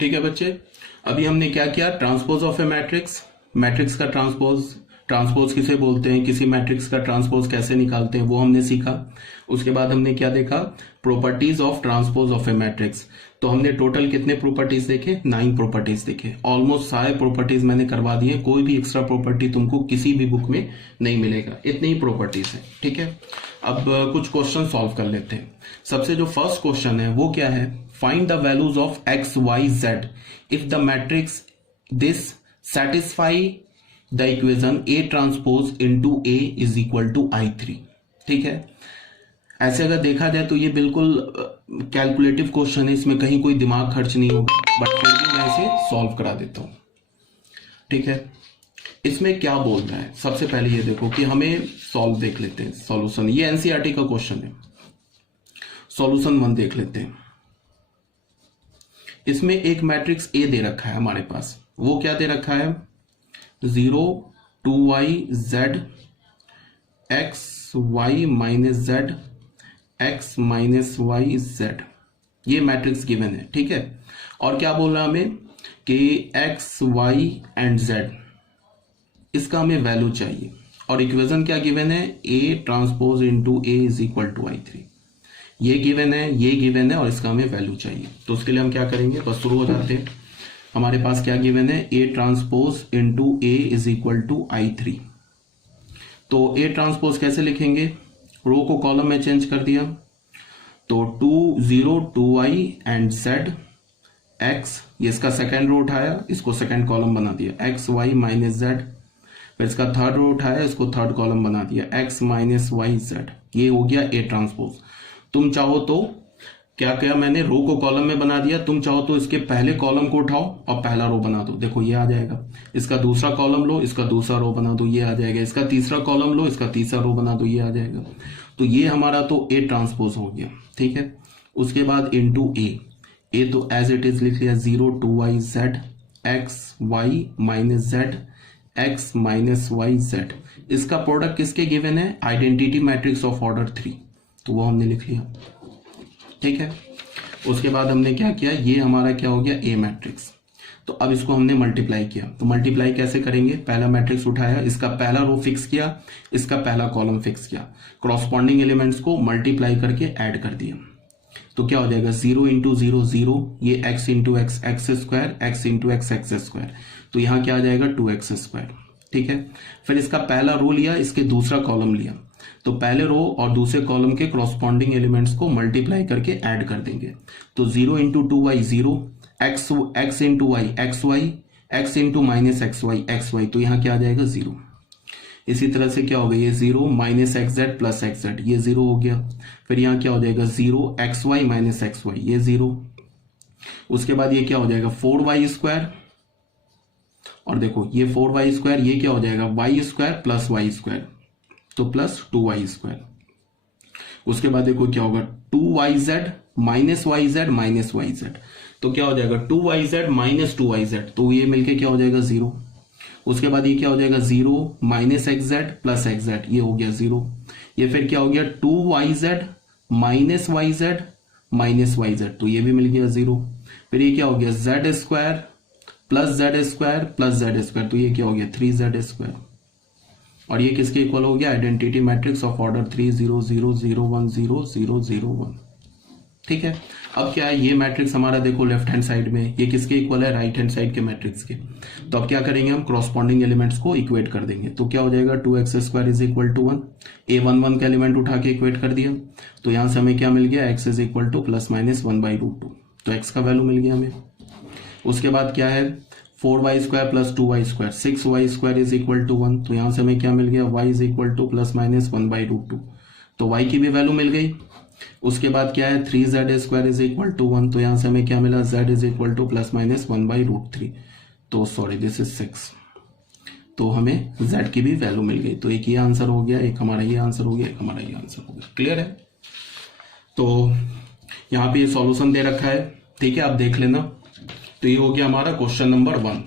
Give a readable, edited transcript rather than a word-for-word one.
ठीक है बच्चे, अभी हमने क्या किया, transpose of A matrix, matrix का ट्रांसपोज, ट्रांसपोज किसे बोलते हैं, किसी मैट्रिक्स का ट्रांसपोज कैसे निकालते हैं वो हमने सीखा। उसके बाद हमने क्या देखा, properties of transpose of A matrix. तो हमने टोटल कितने प्रॉपर्टीज देखे, 9 प्रॉपर्टीज देखे। ऑलमोस्ट सारे प्रॉपर्टीज मैंने करवा दिए, कोई भी एक्स्ट्रा प्रॉपर्टी तुमको किसी भी बुक में नहीं मिलेगा, इतनी ही प्रॉपर्टीज है। ठीक है, अब कुछ क्वेश्चन सॉल्व कर लेते हैं। सबसे जो फर्स्ट क्वेश्चन है वो क्या है, find the values of X Y Z if the matrix this satisfy the equation A transpose into A is equal to I3। ठीक है, ऐसे अगर देखा जाए तो ये बिल्कुल कैलकुलेटिव क्वेश्चन है, इसमें कहीं कोई दिमाग खर्च नहीं होगा, बट फिर भी मैं इसे सॉल्व करा देता हूं। ठीक है, इसमें क्या बोल रहा है, सबसे पहले ये देखो कि हमें सॉल्व देख लेते हैं, सॉल्यूशन। ये एनसीईआरटी का क्वेश्चन है, सॉल्यूशन 1 देख लेते हैं। इसमें एक मैट्रिक्स ए दे रखा है हमारे पास, वो क्या दे रखा है, 0 2y z x y minus z x minus Y z, ये मैट्रिक्स गिवन है। ठीक है, और क्या बोल रहा है हमें कि x y एंड z, इसका हमें वैल्यू चाहिए, और इक्वेशन क्या गिवन है, a transpose into A is equal to I3। ये गिवन है, ये गिवन है, और इसका हमें वैल्यू चाहिए। तो उसके लिए हम क्या करेंगे, बस शुरू हो जाते हैं। हमारे पास क्या गिवन है, a transpose into A is equal to I3। तो a ट्रांसपोज कैसे लिखेंगे, रो को कॉलम में चेंज कर दिया, तो 2 0 2y एंड z x, ये इसका सेकेंड रो उठाया, इसको सेकेंड कॉलम बना दिया, x y माइनस z, फिर इसका थर्ड रो उठाया, इसको थर्ड कॉलम बना दिया, x माइनस वाई z। ये हो गया a ट्रांसपोज। तुम चाहो तो क्या किया मैंने, रो को कॉलम में बना दिया, तुम चाहो तो इसके पहले कॉलम को उठाओ और पहला रो बना दो, देखो ये आ जाएगा। इसका दूसरा कॉलम लो, इसका दूसरा रो बना दो, ये आ जाएगा। इसका तीसरा कॉलम लो, इसका तीसरा रो बना दो, ये आ जाएगा। तो ये हमारा तो ए ट्रांसपोज हो गया। ठीक है, उसके बाद इंटू ए तो एज इट इज लिख लिया, 0 2y z x y minus z x minus Y z। इसका प्रोडक्ट किसके गिवन है, आइडेंटिटी मैट्रिक्स ऑफ ऑर्डर 3, तो वो हमने लिख लिया। ठीक है, उसके बाद हमने क्या किया, ये हमारा क्या हो गया, ए मैट्रिक्स। तो अब इसको हमने मल्टीप्लाई किया, तो मल्टीप्लाई कैसे करेंगे, पहला मैट्रिक्स उठाया, इसका पहला रो फिक्स किया, इसका पहला कॉलम फिक्स किया, क्रॉसपॉन्डिंग एलिमेंट्स को मल्टीप्लाई करके ऐड कर दिया। तो क्या हो जाएगा, 0 इंटू 0 0, ये x into x x square, x into x x square, तो यहाँ क्या आ जाएगा 2x स्क्वायर। ठीक है, फिर इसका पहला रो लिया, इसके दूसरा कॉलम लिया, तो पहले रो और दूसरे कॉलम के क्रॉसपॉन्डिंग एलिमेंट्स को मल्टीप्लाई करके ऐड कर देंगे। तो 0 into 2y 0, x into Y X Y, X into minus X Y, तो यहाँ क्या आ जाएगा 0। इसी तरह से क्या हो गया, ये 0 minus x Z plus x Z, ये 0 हो गया। फिर यहाँ क्या हो जाएगा 0 X Y minus X Y, ये 0। उसके बाद ये क्या हो जाएगा 4y स्क्वायर, और देखो ये 4y स्क्वायर, ये क्या हो जाएगा y square plus Y square, तो प्लस 2y स्क्वायर। उसके बाद देखो क्या होगा 2yz minus yz minus yz, तो क्या हो जाएगा 2yz माइनस 2yz, तो ये मिलके क्या हो जाएगा 0। उसके बाद ये क्या हो जाएगा 0 माइनस xz प्लस xz, ये हो गया 0। ये फिर क्या हो गया 2yz minus yz minus yz, तो ये भी मिल गया 0। फिर ये क्या हो गया z square plus z square plus z square, तो ये क्या हो गया 3z स्क्वायर। और ये किसके इक्वल हो गया, आइडेंटिटी मैट्रिक्स ऑफ ऑर्डर 3 0 0 0 1 0 0 0 1। ठीक है, अब क्या है, ये मैट्रिक्स हमारा देखो लेफ्ट हैंड साइड में, ये किसके इक्वल है, राइट हैंड साइड के मैट्रिक्स के। तो अब क्या करेंगे, हम क्रॉसपॉन्डिंग एलिमेंट्स को इक्वेट कर देंगे। तो क्या हो जाएगा 2x square is equal to 1, a11 का एलिमेंट उठा के इक्वेट कर दिया, तो यहां से हमें क्या मिल गया, x is equal to plus minus 1/√2, तो x का वैल्यू मिल गया हमें। उसके बाद क्या है 4y square plus 2y square, 6y square is equal to 1, तो यहां से हमें क्या मिल गया, y is equal to plus minus 1/√2, तो y की भी वैल्यू मिल गई। उसके बाद क्या है 3z square is equal to 1, तो यहां से हमें क्या मिला, z is equal to plus minus 1/√3, तो सॉरी दिस इज 6, तो हमें z की भी वैल्यू मिल गई। तो एक ये आंसर हो गया, एक हमारा ये आंसर हो गया, एक हमारा ये आंसर हो गया। क्लियर है, तो यहाँ पे ये सॉल्यूशन दे रखा है। ठीक है, आप देख लेना। तो ये हो गया हमारा क्वेश्चन नंबर 1।